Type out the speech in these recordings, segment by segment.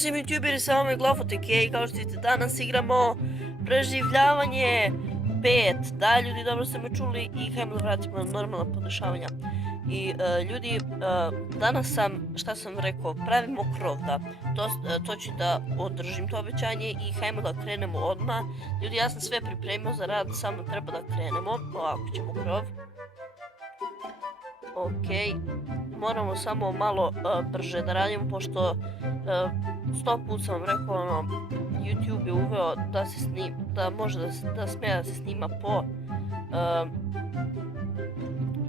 svim youtuberi, sa vama je Glofotek i kao što vidite danas igramo preživljavanje 5. Da, ljudi, dobro ste me čuli i hajmo da vratimo na normalna podešavanja. I ljudi, danas šta sam rekao, pravimo krov, da, to ću da održim to obećanje i hajmo da krenemo odmah. Ljudi, ja sam sve pripremio za rad, samo treba da krenemo, ovako ćemo krov. Ok, moramo samo malo brže da radimo, pošto 100 put sam vam rekao, YouTube je uveo da se da može da smije da se snima po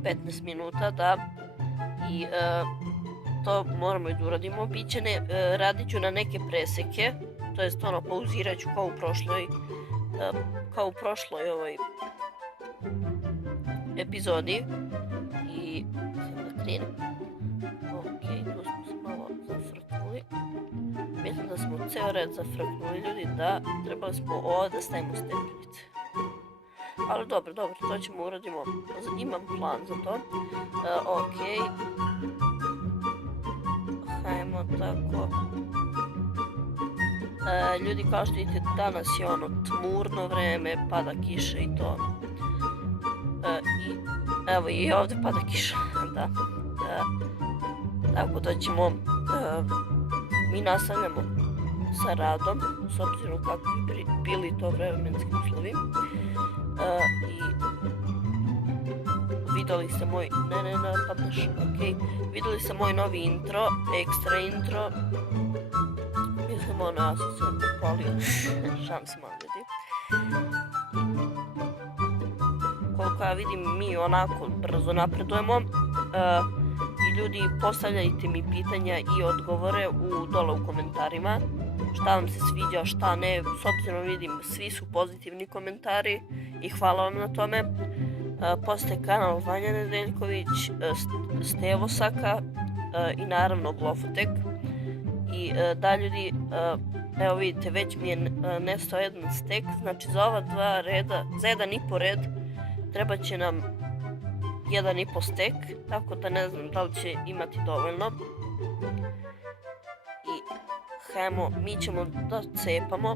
15 minuta, da, i to moramo i da uradimo. Radit ću na neke preseke, to jest pauzirat ću kao u prošloj ovoj epizodi. I sad da krenem. Ok, tu smo se malo zafrknuli. Mislim da smo ceo red zafrknuli, ljudi, da trebali smo ovdje da stavimo stepenice. Ali dobro, to ćemo uradimo, imam plan za to. Ok. Hajmo tako. Ljudi, kao što vidite, danas je tmurno vreme, pada kiša i to. Evo i ovdje pada kiša, da. Tako da ćemo, mi nastavljamo sa radom, s obzirom kako bi bili to vremenski uslovi. I vidjeli ste moj, ne padneš, ok, vidjeli ste moj novi intro, ekstra intro. Mislim, ja sam se popalio, šam se malo, ljudi. Koliko ja vidim, mi onako brzo napredujemo i ljudi, postavljajte mi pitanja i odgovore dole u komentarima, šta vam se sviđa, šta ne. S obzirom vidim, svi su pozitivni komentari i hvala vam na tome. Postoje kanal Vanja Nedeljković, Stevo Saka i naravno Glofotek. I da, ljudi, evo vidite, već mi je nestao jedan stek, znači za ova dva reda, za jedan i po red treba će nam 1,5 stek, tako da ne znam da li će imati dovoljno. I hajmo, mi ćemo da cepamo,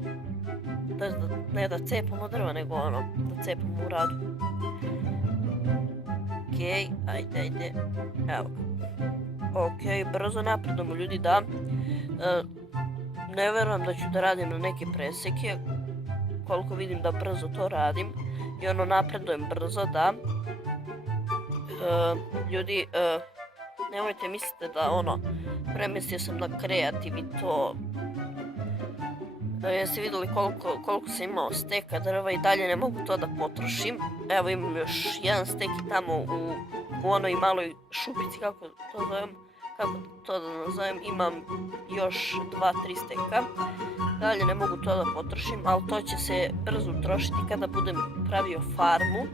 ne da cepamo drva, nego da cepamo u radu. Ok, ajde, evo. Ok, brzo napredujemo, ljudi, da. Ne verujem da ću da radim na neke preseke, koliko vidim da brzo to radim. I napredujem brzo, da. Ljudi, nemojte mislite da premestio sam na kreativ i to. Jeste vidjeli koliko sam imao steka drva i dalje ne mogu to da potrošim. Evo imam još jedan stek i tamo u onoj maloj šupici, kako to da nazovem, imam još 2-3 steka. Dalje ne mogu to da potrošim, ali to će se brzo utrošiti kada budem pravio farmu.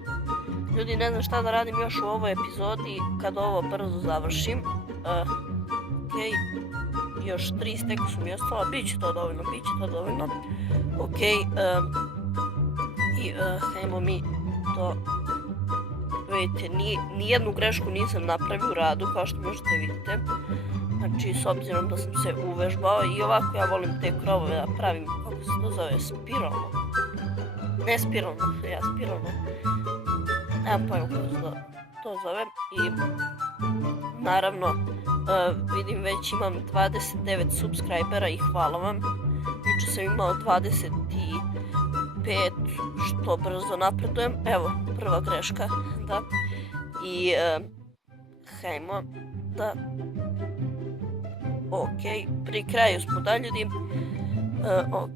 Ljudi, ne znam šta da radim još u ovoj epizodi kad ovo brzo završim. Ok, još 3 steka su mi ostala, bit će to dovoljno. Ok, i hajmo mi to. Vidite, nijednu grešku nisam napravio u radu, kao što možete vidite. Znači, s obzirom da sam se uvežbao i ovako ja volim te krovove da pravim, kako se to zove, spiralno. Ne spiralno, spiralno. Nemam pojma kako se to zove. I naravno, vidim već imam 29 subscribera i hvala vam. Juče sam imao 25, što brzo napredujem. Evo, prva greška, da. I hajmo da. Ok, pri kraju smo, da, ljudi. Ok,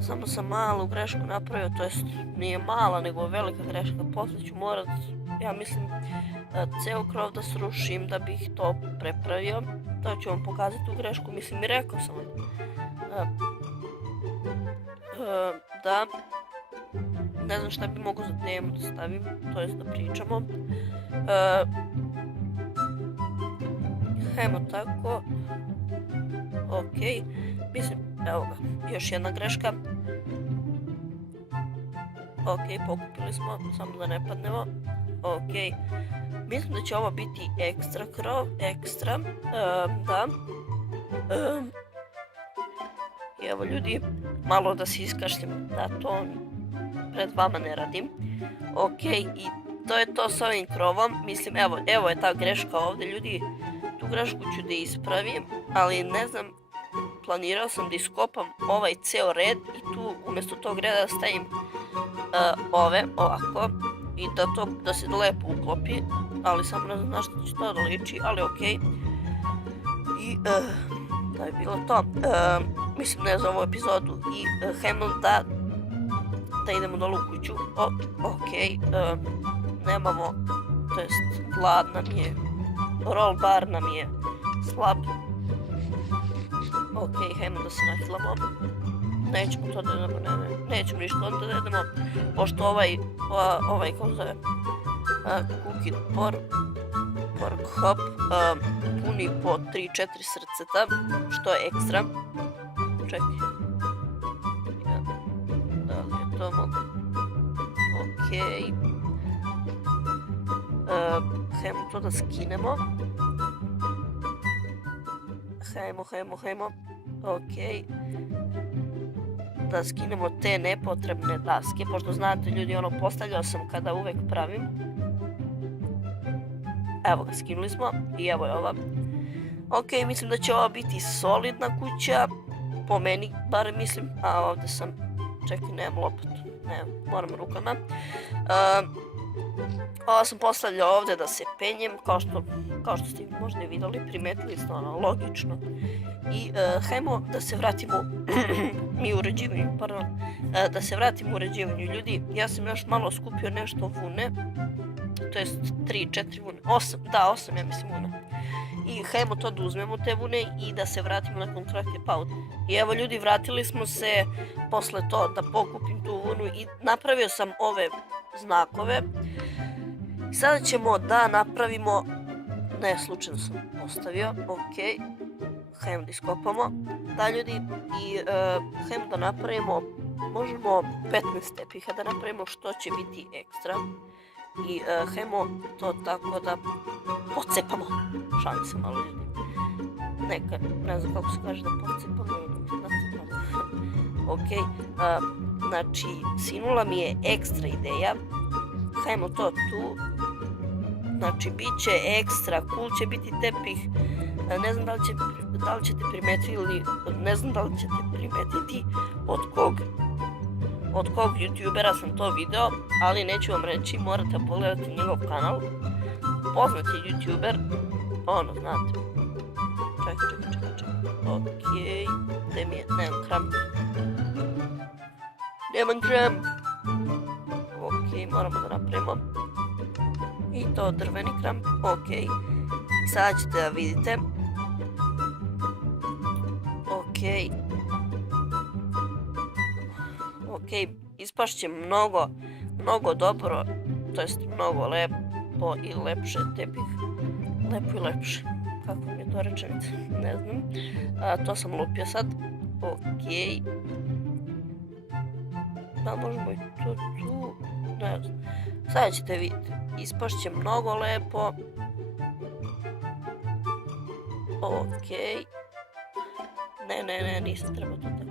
samo sam malu grešku napravio, to jest nije mala nego velika greška. Poslije ću morat, ja mislim, ceo krov da srušim da bih to prepravio. To ću vam pokazati tu grešku, mislim i rekao sam vam. Da, ne znam šta bi mogu za temu da stavim, to jest da pričamo. Hajmo tako. Ok, mislim, evo ga, još jedna greška. Ok, pokupili smo, samo da ne padnemo. Ok, mislim da će ovo biti ekstra krov, ekstra, da. I evo ljudi, malo da se iskašljam, da to pred vama ne radim. Ok, i to je to s ovim krovom, mislim, evo je ta greška ovdje ljudi, tu grešku ću da ispravim, ali ne znam, planirao sam da iskopam ovaj ceo red i tu umjesto tog reda stavim ove, ovako, i da se lepo uklopi, ali samo ne znam na što će to da liči, ali ok. I to je bilo to, mislim ne za ovu epizodu i hajmo da idemo dole u kuću. Ok, nemamo, to jest glad nam je, roll bar nam je slab. Ok, hajmo da se nahilamo. Nećemo to da idemo, nećemo ništa onda da idemo, pošto ovaj kako zove, cookie pork hop puni po 3-4 srceta, što je ekstra. Čekaj. Da li je to mogu? Ok. Hajmo to da skinemo. Hajmo. Ok. Da skinemo te nepotrebne daske, pošto znate ljudi, postavljao sam kada uvek pravim. Evo ga, skinuli smo i evo je ova. Ok, mislim da će ova biti solidna kuća, po meni, bar mislim, a ovdje sam, čekaj, nemam lopatu, ne, moram rukama. Ovo sam postavljao ovdje da se penjem, kao što ste možda i vidjeli, primetili ste logično. I hajmo da se vratimo mi u uređivanju, da se vratimo u uređivanju ljudi. Ja sam još malo skupio nešto vune, to jest 3-4 vune, 8 ja mislim vune. I hajmo to da uzmemo te vune i da se vratimo nakon kratke pauze. I evo ljudi, vratili smo se posle to da pokupim tu vunu i napravio sam ove znakove. Sada ćemo da napravimo, ne, slučajno sam postavio, ok, hajmo da iskopamo, da ljudi, i hajmo da napravimo, možemo 15 tepiha da napravimo što će biti ekstra. I hajmo to tako da pocepamo, šalim se malo ljudi, ne znam kako se kaže da pocepamo ili nacepamo. Ok, znači sinula mi je ekstra ideja, hajmo to tu, znači bit će ekstra cool, će biti tepih, ne znam da li ćete primetiti ili ne znam da li ćete primetiti od kog youtubera sam to video, ali neću vam reći, morate pogledati njegov kanal, poznat je youtuber, znate, čekaj, ok, gdje mi je, nemam kramp, ok, moramo da napravimo, i to drveni kramp, ok, sada ćete da vidite, ok, ispašće mnogo dobro, to jest mnogo lepo i lepše tepih, lepo i lepše, kako mi je to rečenica, ne znam, to sam lupio sad, ok, da možemo i to tu, ne znam, sada ćete vidjeti, ispašće mnogo lepo, ok, ne, nisam trebao to tako.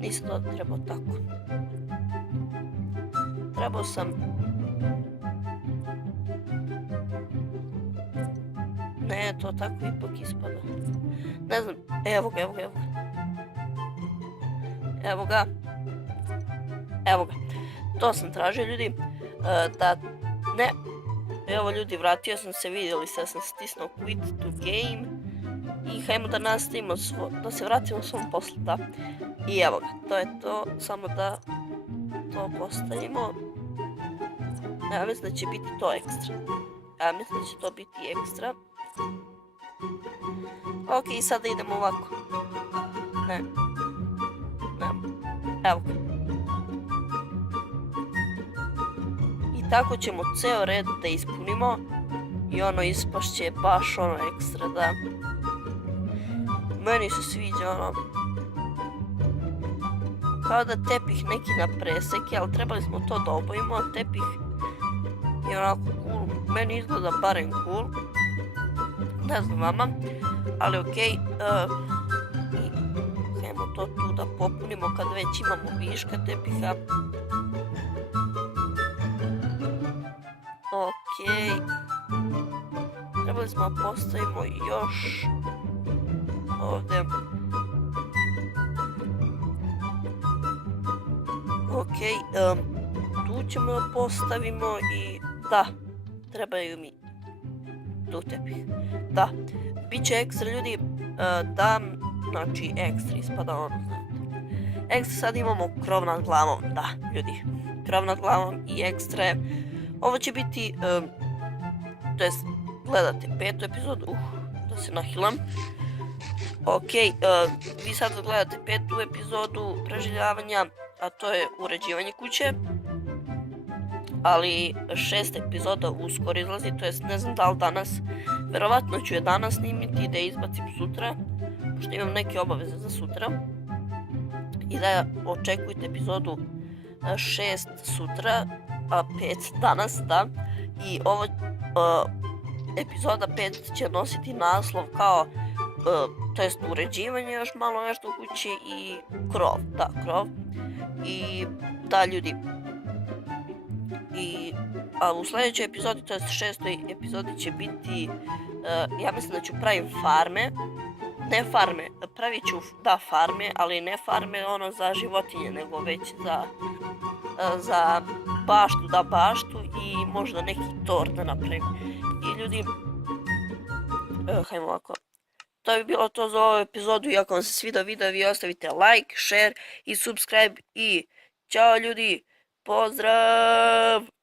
Nisam to trebao tako. Trebao sam... Ne, to tako ipak ispada. Ne znam, evo ga. Evo ga. To sam tražio ljudi. Ne. Evo ljudi, vratio sam se, vidjeli ste da sam stisnuo quit to game. I hajmo da nastavimo, da se vratimo svom poslu, da. I evo ga, to je to, samo da to postavimo. Ja mislim da će biti to ekstra. Ok, sada idemo ovako. Ne. Evo ga. I tako ćemo ceo red da ispunimo. I ispašće baš ekstra, da. Meni se sviđa kao da tepih neki na preseke, ali trebali smo to da obojimo, tepih je onako cool, meni izgleda barem cool, ne znam vama. ali okej. I hajmo to tu da popunimo kad već imamo viška tepiha. Okej. Trebali smo postavimo još ovdje. Okej, tu ćemo da postavimo i da, trebaju mi tu tepih. Da, bit će ekstra ljudi, da, znači ekstra ispada ono, znate. Ekstra sad imamo krov nad glavom, da, ljudi, krov nad glavom i ekstra. Ovo će biti, to jest, gledate 5. epizodu, da se nahilam. Okej, vi sad gledate 5. epizodu preživljavanja, a to je uređivanje kuće. Ali 6. epizoda uskoro izlazi, to jest ne znam da li danas, verovatno ću je danas snimiti da je izbacim sutra, pošto imam neke obaveze za sutra. I da očekujte epizodu 6 sutra, a 5 danas, da. I ovo, epizoda 5 će nositi naslov kao, to jest uređivanje još malo nešto u kući i krov, da, krov. I da ljudi, a u sljedećoj epizodi, to je 6. epizodi će biti, ja mislim da ću pravim farme, ne farme, pravit ću, da, farme, ali ne farme ono za životinje, nego već za baštu, da, baštu i možda neki tor da napravim. I ljudi, hajmo ovako, to bi bilo to za ovu epizodu i ako vam se svidio video, vi ostavite like, share i subscribe i ćao ljudi, pozdrav!